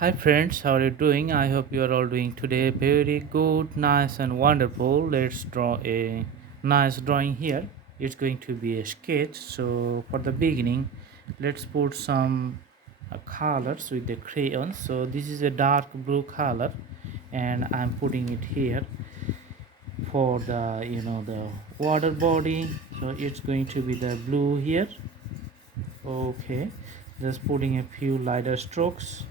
Hi friends, how are you doing? I hope you are all doing today very good, nice and wonderful. Let's draw a nice drawing here. It's going to be a sketch. So for the beginning, let's put some colors with the crayon. So this is a dark blue color and I'm putting it here for the water body. So it's going to be the blue here. Okay, just putting a few lighter strokes.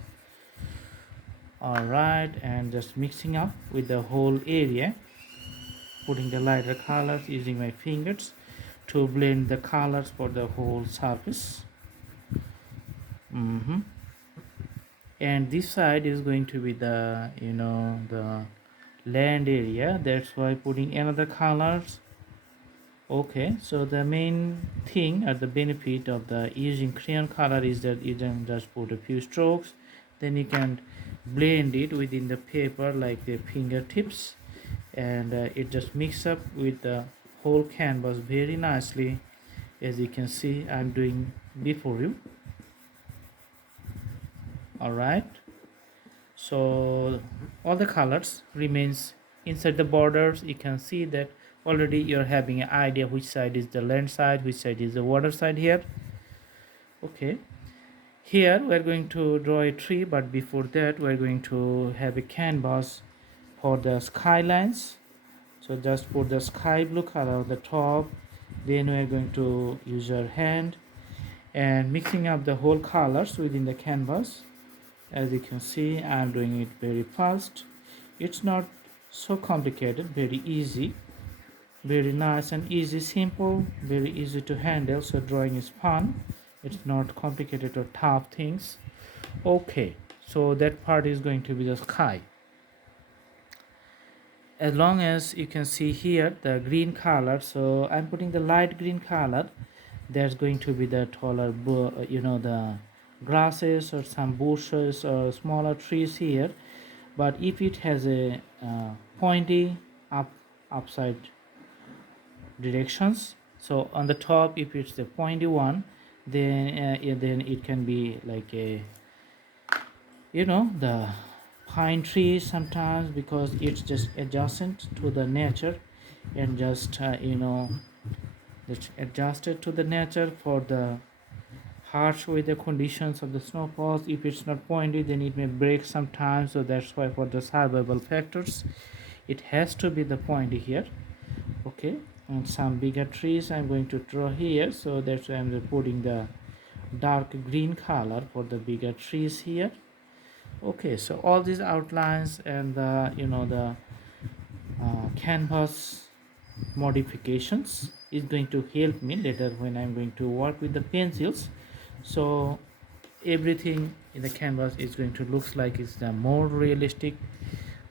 Alright, and just mixing up with the whole area, putting the lighter colors using my fingers to blend the colors for the whole surface. Mhm. And this side is going to be the land area, that's why putting another colors. Okay, so the main thing or the benefit of the using crayon color is that you can just put a few strokes, then you can blend it within the paper like the fingertips, and it just mix up with the whole canvas very nicely. As you can see, I'm doing before you. All right, so all the colors remains inside the borders. You can see that already you're having an idea which side is the land side, which side is the water side here. Okay, here we're going to draw a tree, but before that we're going to have a canvas for the skylines. So just put the sky blue color on the top, then we're going to use our hand and mixing up the whole colors within the canvas. As you can see, I'm doing it very fast. It's not so complicated, very easy, very nice and easy, simple, very easy to handle. So drawing is fun, it's not complicated or tough things. Okay, so that part is going to be the sky. As long as you can see here the green color, so I'm putting the light green color. There's going to be the taller the grasses or some bushes or smaller trees here. But if it has a pointy upside directions, so on the top if it's the pointy one, then yeah, then it can be like a the pine trees sometimes, because it's just adjacent to the nature and just it's adjusted to the nature for the harsh weather conditions of the snowfalls. If it's not pointy, then it may break sometimes, so that's why for the survival factors it has to be the pointy here. Okay, and some bigger trees I'm going to draw here, so that's why I'm putting the dark green color for the bigger trees here. Okay, so all these outlines and the canvas modifications is going to help me later when I'm going to work with the pencils. So everything in the canvas is going to looks like it's the more realistic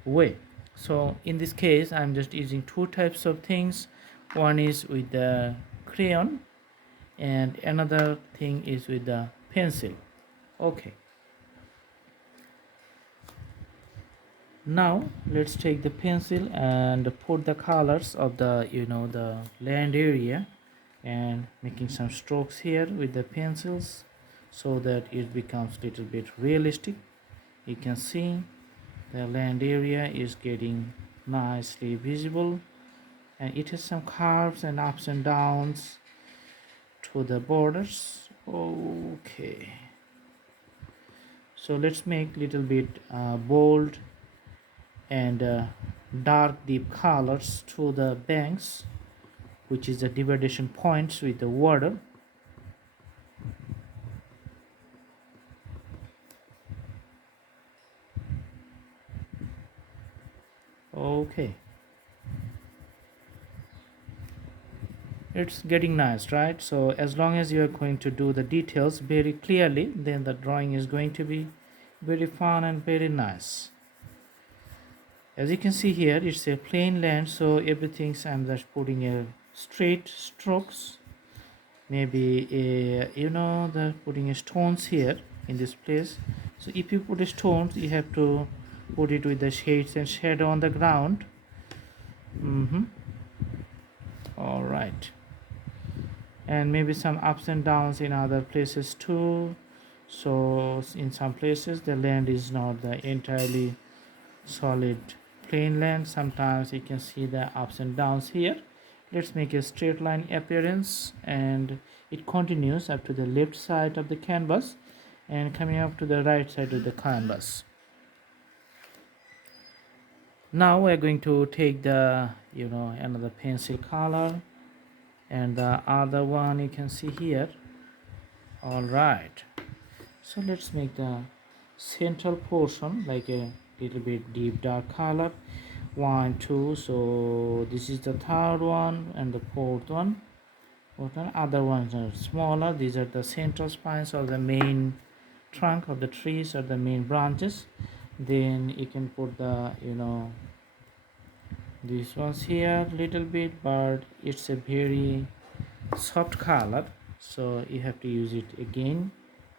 way. So in this case, I'm just using two types of things. One is with the crayon and another thing is with the pencil. Okay, now let's take the pencil and put the colors of the land area and making some strokes here with the pencils so that it becomes little bit realistic. You can see the land area is getting nicely visible, and it has some curves and ups and downs to the borders. Okay, so let's make little bit bold and dark deep colors to the banks, which is the dividation points with the water. Okay, it's getting nice, right? So as long as you are going to do the details very clearly, then the drawing is going to be very fun and very nice. As you can see here, it's a plain land, so everything's I'm just putting a straight strokes. Maybe the putting a stones here in this place. So if you put a stones, you have to put it with the shades and shadow on the ground. All right, and maybe some ups and downs in other places too. So in some places the land is not the entirely solid plain land. Sometimes you can see the ups and downs here. Let's make a straight line appearance, and it continues up to the left side of the canvas and coming up to the right side of the canvas. Now we're going to take the another pencil color, and the other one you can see here. All right, so let's make the central portion like a little bit deep dark color. 1 2, so this is the third one and the fourth one. Other ones are smaller. These are the central spines or the main trunk of the trees or the main branches. Then you can put the these ones here little bit, but it's a very soft color, so you have to use it again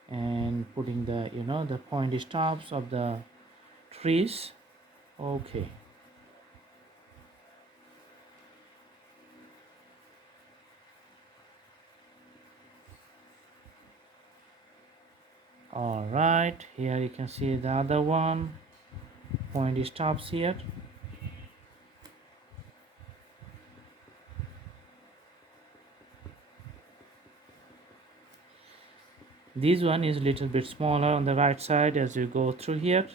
and putting the the pointy stops of the trees. Okay, all right, here you can see the other one pointy stops here. This one is a little bit smaller on the right side as you go through here.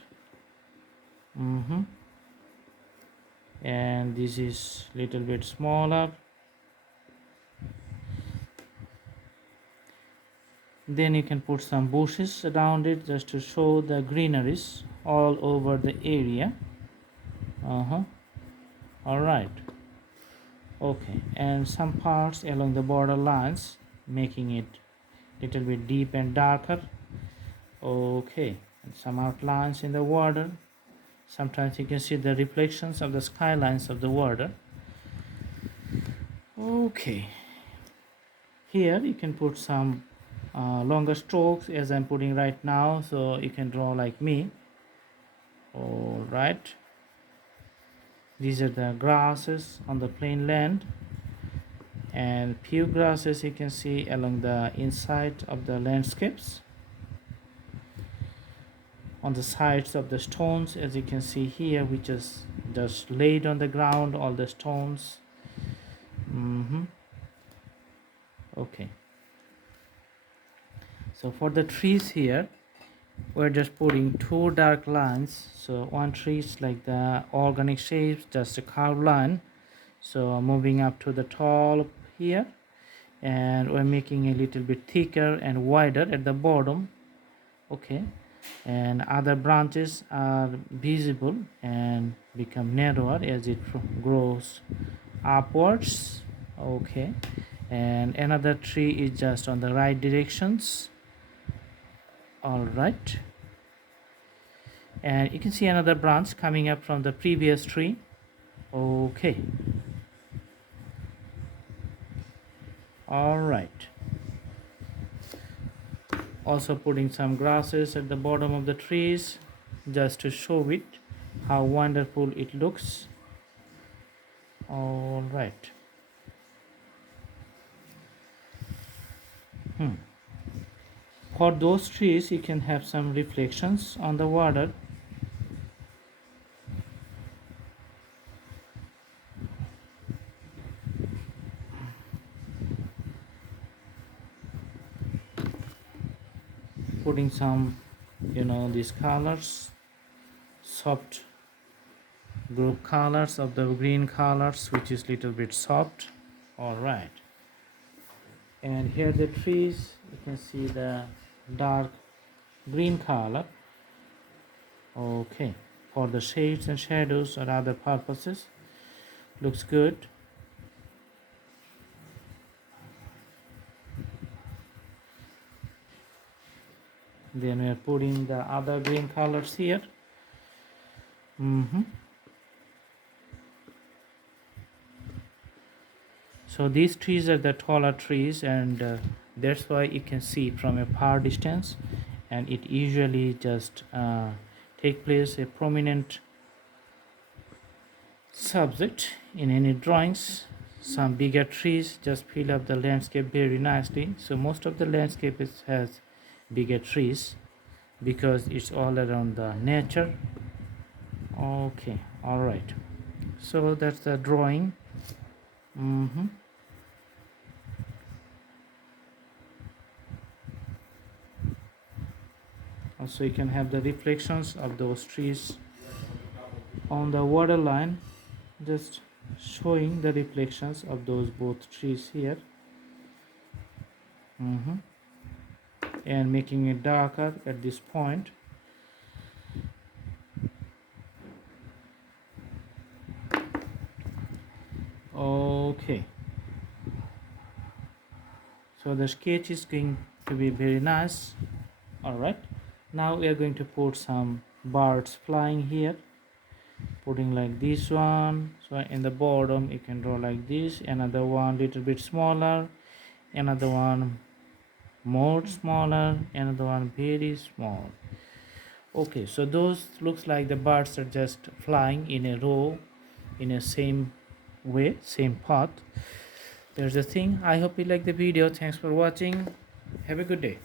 And this is little bit smaller. Then you can put some bushes around it just to show the greeneries all over the area. All right, okay, and some parts along the border lines, making it little bit deep and darker. Okay, and some outlines in the water. Sometimes you can see the reflections of the skylines of the water. Okay, here you can put some longer strokes as I'm putting right now, so you can draw like me. All right, these are the grasses on the plain land, and few grasses you can see along the inside of the landscapes, on the sides of the stones, as you can see here, which is just laid on the ground, all the stones. Okay, so for the trees here we're just putting two dark lines. So one tree is like the organic shapes, just a curved line, so moving up to the top here, and we're making a little bit thicker and wider at the bottom. Okay, and other branches are visible and become narrower as it grows upwards. Okay, and another tree is just on the right directions. All right, and you can see another branch coming up from the previous tree. Okay, all right, also putting some grasses at the bottom of the trees just to show it how wonderful it looks. All right. For those trees you can have some reflections on the water. Putting some these colors, soft group colors of the green colors, which is little bit soft. All right, and here the trees you can see the dark green color. Okay, for the shades and shadows or other purposes, looks good. Then we are putting the other green colors here. So these trees are the taller trees, and that's why you can see from a far distance, and it usually just take place a prominent subject in any drawings. Some bigger trees just fill up the landscape very nicely. So most of the landscape has bigger trees because it's all around the nature. Okay, all right, so that's the drawing. mm-hmm. Also you can have the reflections of those trees on the water line, just showing the reflections of those both trees here. mm-hmm. And making it darker at this point. Okay, so the sketch is going to be very nice. All right, now we are going to put some birds flying here, putting like this one. So in the bottom you can draw like this, another one little bit smaller, another one more smaller, another one very small. Okay, so those looks like the birds are just flying in a row in a same way, same path. There's the thing. I hope you like the video. Thanks for watching. Have a good day.